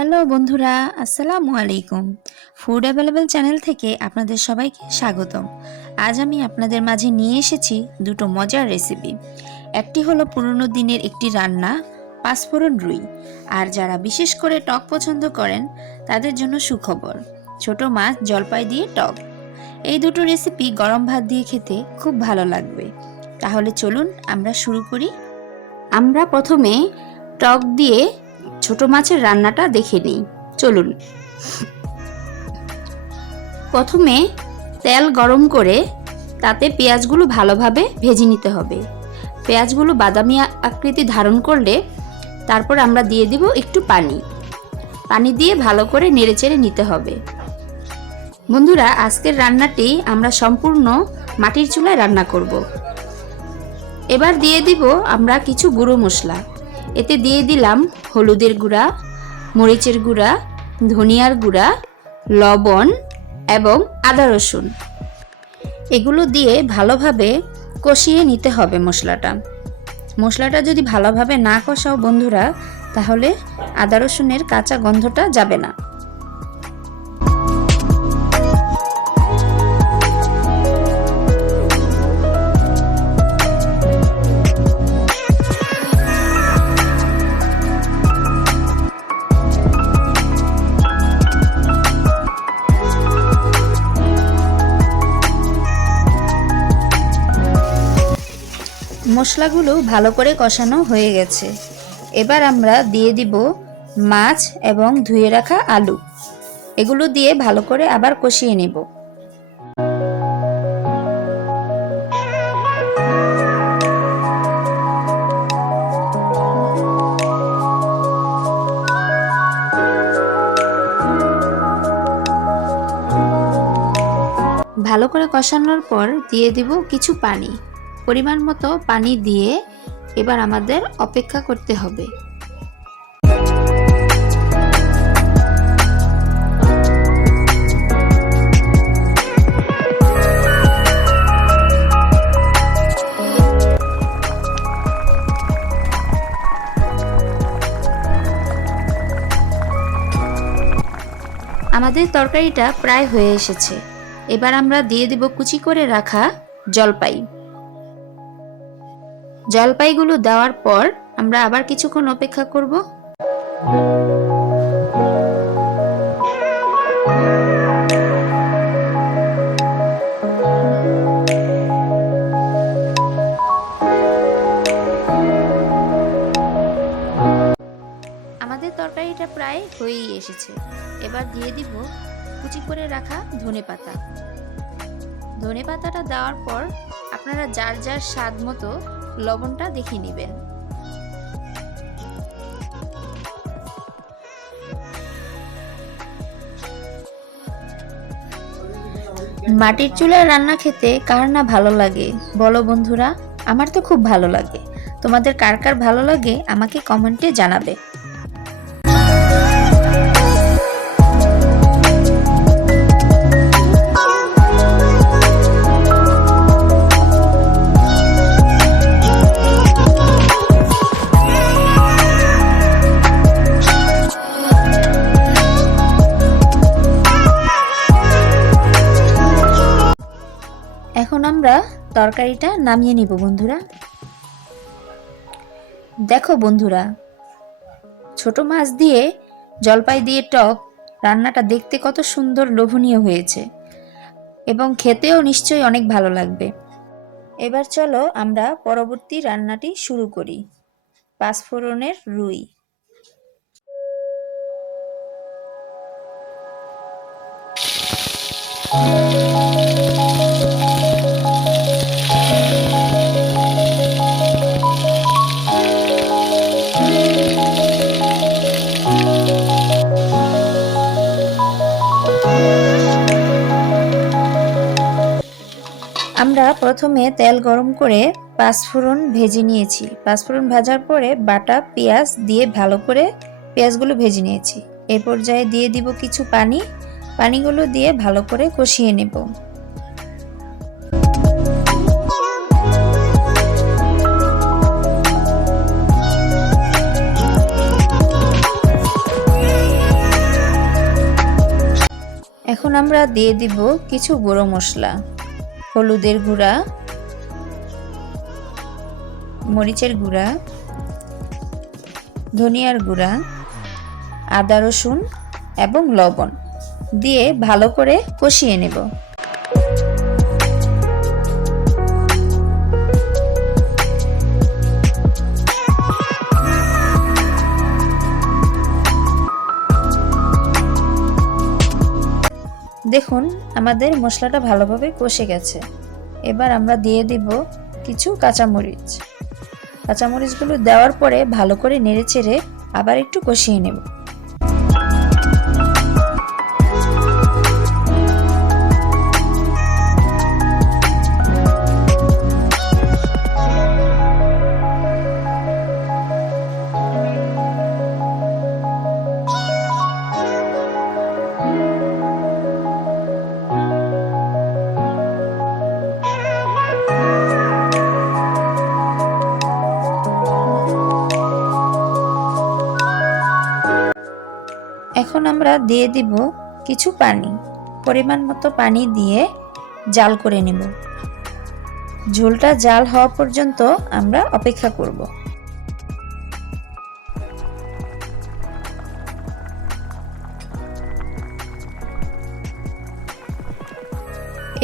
Hello বন্ধুরা, আসসালামু আলাইকুম। ফুড অ্যাভেলেবল চ্যানেল থেকে আপনাদের সবাইকে স্বাগতম। আজ আমি আপনাদের মাঝে নিয়ে এসেছি দুটো মজার রেসিপি। একটি হলো পুরনো দিনের একটি রান্না, পাঁচফোড়ন রুই। আর যারা বিশেষ করে টক পছন্দ করেন তাদের জন্য সুখবর, ছোট মাছ জলপাই দিয়ে টক। এই দুটো রেসিপি গরম ভাত দিয়ে খেতে খুব ভালো লাগবে। তাহলে চলুন আমরা শুরু করি। আমরা প্রথমে টক দিয়ে ছোট মাছের রান্নাটা দেখে নিই। চলুন। প্রথমে তেল গরম করে তাতে পেঁয়াজগুলো ভালোভাবে ভেজে নিতে হবে। পেঁয়াজগুলো বাদামি আকৃতি ধারণ করলে তারপর আমরা দিয়ে দিব একটু পানি দিয়ে ভালো করে নেড়েচেড়ে নিতে হবে। বন্ধুরা, আজকের রান্নাটি আমরা সম্পূর্ণ মাটির চুলায় রান্না করব। এবার দিয়ে দিব আমরা কিছু গুঁড়ো মশলা। এতে দিয়ে দিলাম হলুদের গুঁড়া, মরিচের গুঁড়া, ধনিয়ার গুঁড়া, লবণ এবং আদা রসুন। এগুলো দিয়ে ভালোভাবে কষিয়ে নিতে হবে মশলাটা যদি ভালোভাবে না কষাও বন্ধুরা, তাহলে আদা রসুনের কাঁচা গন্ধটা যাবে না। মশলাগুলো ভালো করে কষানো হয়ে গেছে। এবার আমরা দিয়ে দিব মাছ এবং ধুয়ে রাখা আলু। এগুলো দিয়ে ভালো করে আবার কষিয়ে নেব। ভালো করে কষানোর পর দিয়ে দিব কিছু পানি। পরিমাণ মতো পানি দিয়ে এবার আমাদের অপেক্ষা করতে হবে। আমাদের তরকারিটা প্রায় হয়ে এসেছে। এবার আমরা দিয়ে দিব কুচি করে রাখা জলপাইগুলো দেওয়ার পর আমরা আবার কিছুক্ষণ অপেক্ষা করব। আমাদের তরকারিটা প্রায় হয়েই এসেছে। এবার দিয়ে দিব কুচি করে রাখা ধনেপাতাটা দেওয়ার পর আপনারা যার যার স্বাদ মতো লবণটা দেখে নেবেন। মাটির চুলায় রান্না খেতে কার না ভালো লাগে বলো বন্ধুরা? আমার তো খুব ভালো লাগে। তোমাদের কার কার ভালো লাগে আমাকে কমেন্টে জানাবে। এখন আমরা তরকারিটা নামিয়ে নিব বন্ধুরা। দেখো বন্ধুরা, ছোট মাছ দিয়ে জলপাই দিয়ে টক রান্নাটা দেখতে কত সুন্দর লোভনীয় হয়েছে এবং খেতেও নিশ্চয়ই অনেক ভালো লাগবে। এবার চলো আমরা পরবর্তী রান্নাটি শুরু করি, পাঁচফোড়নের রুই। আমরা প্রথমে তেল গরম করে পাঁচফোড়ন ভেজে নিয়েছি। পাঁচফোড়ন ভাজার পরে বাটা পেঁয়াজ দিয়ে ভালো করে পেঁয়াজগুলো ভেজে নিয়েছি। এই পর্যায়ে দিয়ে দিব কিছু পানিগুলো দিয়ে ভালো করে কষিয়ে নেব। এখন আমরা দিয়ে দিব কিছু গুঁড়ো মশলা, হলুদের গুঁড়া, মরিচের গুঁড়া, ধনিয়ার গুঁড়া, আদা রসুন এবং লবণ দিয়ে ভালো করে কষিয়ে নেব। দেখুন আমাদের মশলাটা ভালোভাবে কষে গেছে। এবার আমরা দিয়ে দিব কিছু কাঁচামরিচ। কাঁচামরিচগুলো দেওয়ার পরে ভালো করে নেড়েচেড়ে আবার একটু কষিয়ে নেব। এখন আমরা দিয়ে দিব কিছু পানি, পরিমাণ মতো পানি দিয়ে জাল করে নেব। ঝোলটা জাল হওয়া পর্যন্ত আমরা অপেক্ষা করব।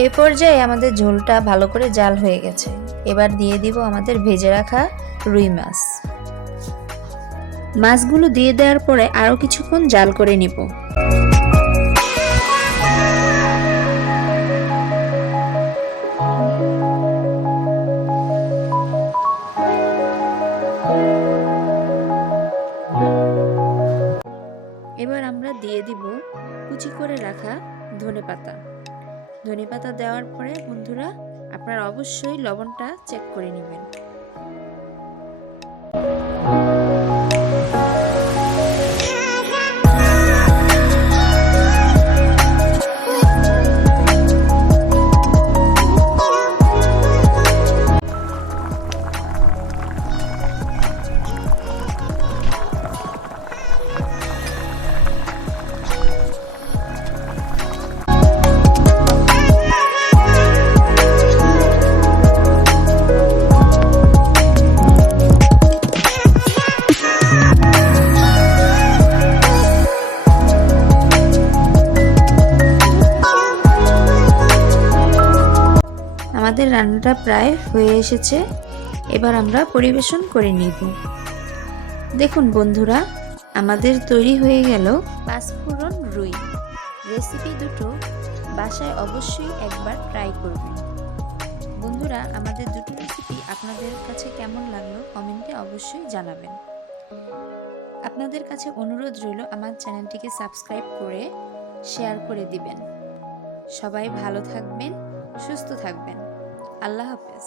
এই পর্যায়ে আমাদের ঝোলটা ভালো করে জাল হয়ে গেছে। এবার দিয়ে দিব আমাদের ভেজে রাখা রুই মাছ। মাছগুলো দিয়ে দেওয়ার পরে আরও কিছুক্ষণ জাল করে নিব। এবার আমরা দিয়ে দিব কুচি করে রাখা ধনেপাতা। ধনেপাতা দেওয়ার পরে বন্ধুরা আপনারা অবশ্যই লবণটা চেক করে নেবেন। আমাদের রান্নাটা প্রায় হয়ে এসেছে। এবার আমরা পরিবেশন করে নিব। দেখুন বন্ধুরা আমাদের তৈরি হয়ে গেল পাঁচফোড়ন রুই। রেসিপি দুটো বাসায় অবশ্যই একবার ট্রাই করবেন। বন্ধুরা আমাদের দুটো রেসিপি আপনাদের কাছে কেমন লাগলো কমেন্টে অবশ্যই জানাবেন। আপনাদের কাছে অনুরোধ রইল আমার চ্যানেলটিকে সাবস্ক্রাইব করে শেয়ার করে দিবেন। সবাই ভালো থাকবেন, সুস্থ থাকবেন। আল্লাহ হাফেজ।